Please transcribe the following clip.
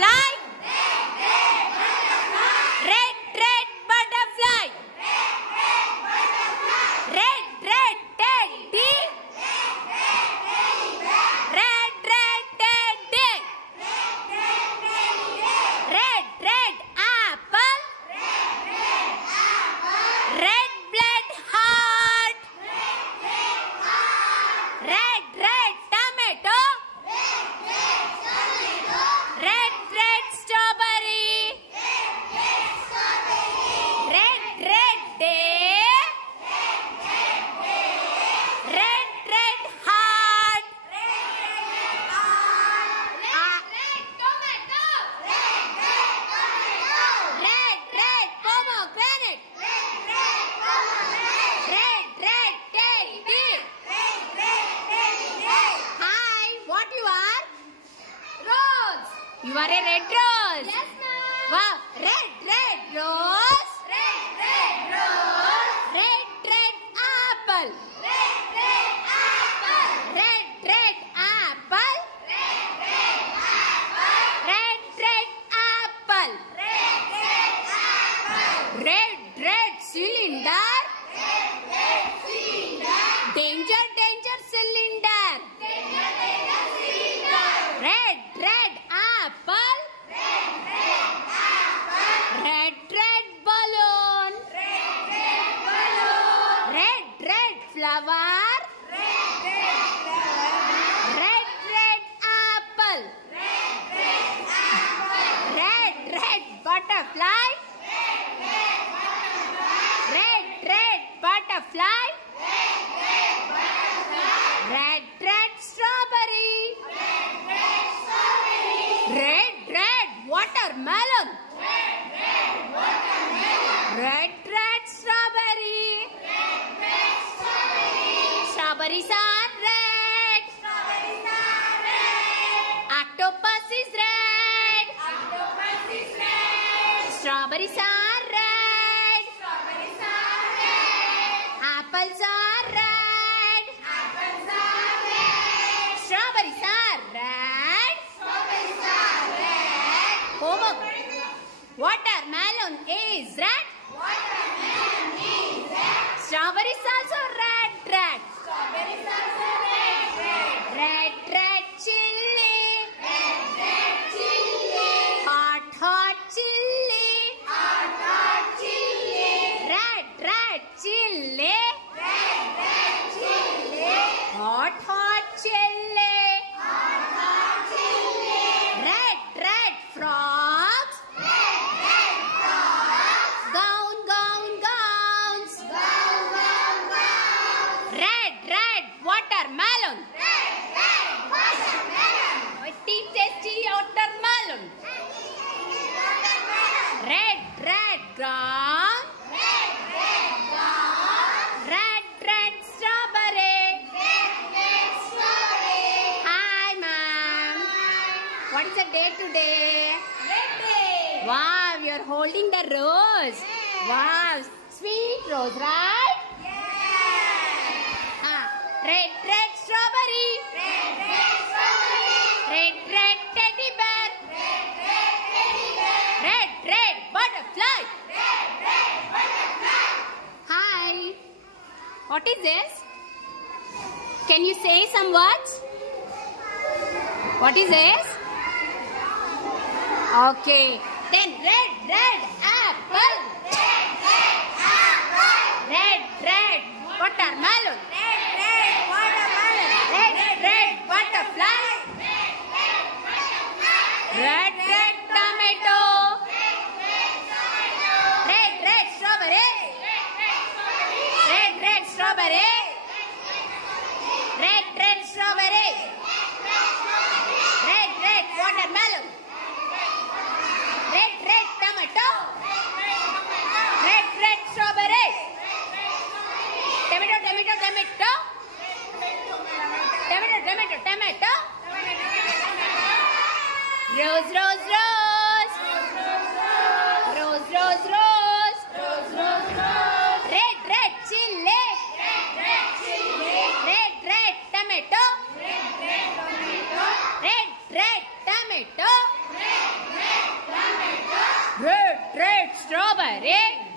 butterfly. Red, red butterfly. Red, red teddy. Red, red teddy. Red, red apple. Red blood heart. Red, red tomato. Red, red strawberry. Red, red day. Red, red heart. Red tomato. Red, red pomegranate. Red, red teddy. Hi, what you are? Rose. You are a red rose. Yes, ma'am. Wow, red, red rose. Red, red rose. Red, red apple. Red, red apple. Red, red apple. Red, red apple. Red, red apple. Red, red apple. Red, red cylinder. Red, red cylinder. Danger, danger cylinder. Danger, danger cylinder. Red, red apple. Red, red apple. Red, red balloon. Red, red balloon. Red, red flower. Red, red flower. Red, red apple. Red, red apple. Red, red butterfly. Red, red butterfly. Red, red strawberry. Red, red watermelon. Red, red strawberry. Strawberries are red. Octopus is red. Strawberries are red. Apples are red. Strawberries are red. Watermelon is red. Strawberries also red, red. Red, red chili. Hot, hot chili. Red, red chili. Hot, hot chili. Red, red frogs. Gown, gown, gowns. Red, red watermelon. Tasty watermelon. Red, red ground. Red, red strawberry. Hi, ma'am. What is the day today? Wow, you are holding the rose. Wow, sweet rose, right? Red, red strawberry. Red, red teddy bear. Red, red butterfly. Hi. What is this? Can you say some words? What is this? Okay. Then red, red apple. Red, red watermelon. Red, red butterfly. Red, red tomato. Red, red strawberry. Red, red strawberry. Red, red strawberry. Red, red watermelon. Red, red tomato. Red, red strawberry. Tomato, tomato, tomato. Tomato, tomato, tomato. Rose, rose, rose. Rose, rose, rose. Red, red chili. Red, red tomato. Red, red tomato. flower.